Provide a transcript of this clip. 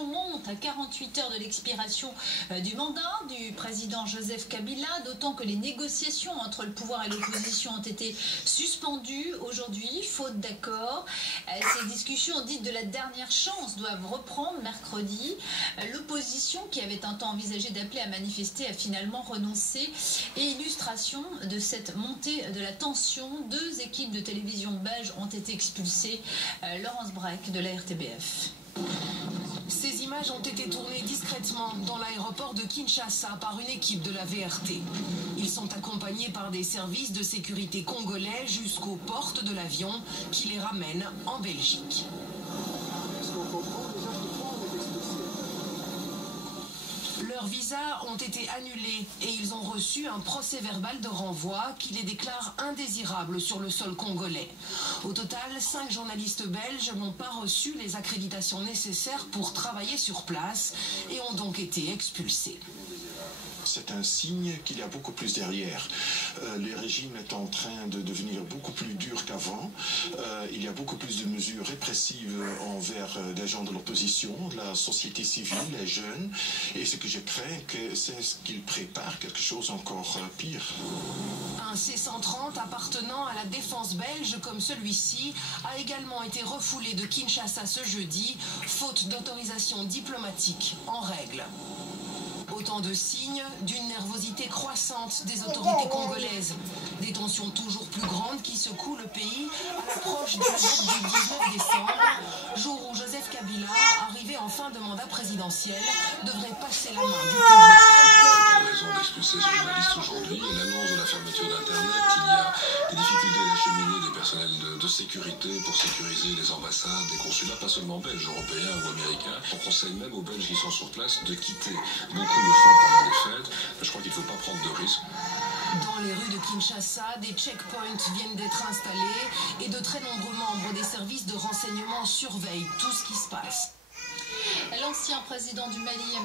On monte à 48 heures de l'expiration du mandat du président Joseph Kabila, d'autant que les négociations entre le pouvoir et l'opposition ont été suspendues aujourd'hui, faute d'accord. Ces discussions dites de la dernière chance doivent reprendre mercredi. L'opposition, qui avait un temps envisagé d'appeler à manifester, a finalement renoncé. Et illustration de cette montée de la tension, 2 équipes de télévision belges ont été expulsées. Laurence Breck de la RTBF. Ces images ont été tournées discrètement dans l'aéroport de Kinshasa par une équipe de la VRT. Ils sont accompagnés par des services de sécurité congolais jusqu'aux portes de l'avion qui les ramènent en Belgique. Leurs visas ont été annulés et ils ont reçu un procès-verbal de renvoi qui les déclare indésirables sur le sol congolais. Au total, 5 journalistes belges n'ont pas reçu les accréditations nécessaires pour travailler sur place et ont donc été expulsés. C'est un signe qu'il y a beaucoup plus derrière. Le régime est en train de devenir beaucoup plus dur qu'avant. Il y a beaucoup plus de mesures répressives envers des gens de l'opposition, de la société civile, les jeunes. Et ce que je crains, c'est ce qu'il prépare quelque chose encore pire. Un C-130 appartenant à la défense belge comme celui-ci a également été refoulé de Kinshasa ce jeudi, faute d'autorisation diplomatique en règle. Autant de signes d'une nervosité croissante des autorités congolaises. Des tensions toujours plus grandes qui secouent le pays à l'approche de la date du 19 décembre, jour où Joseph Kabila, arrivé en fin de mandat présidentiel, devrait passer la main du pouvoir. Pour raison d'expulser ce journaliste aujourd'hui et l'annonce de la fermeture d'Internet, il y a des difficultés d'acheminer des personnels de sécurité pour sécuriser les ambassades, les consulats, pas seulement belges, européens ou américains. On conseille même aux Belges qui sont sur place de quitter. Beaucoup le font pendant les fêtes, mais je crois qu'il ne faut pas prendre de risques. Dans les rues de Kinshasa, des checkpoints viennent d'être installés et de très nombreux membres des services de renseignement surveillent tout ce qui se passe. L'ancien président du Mali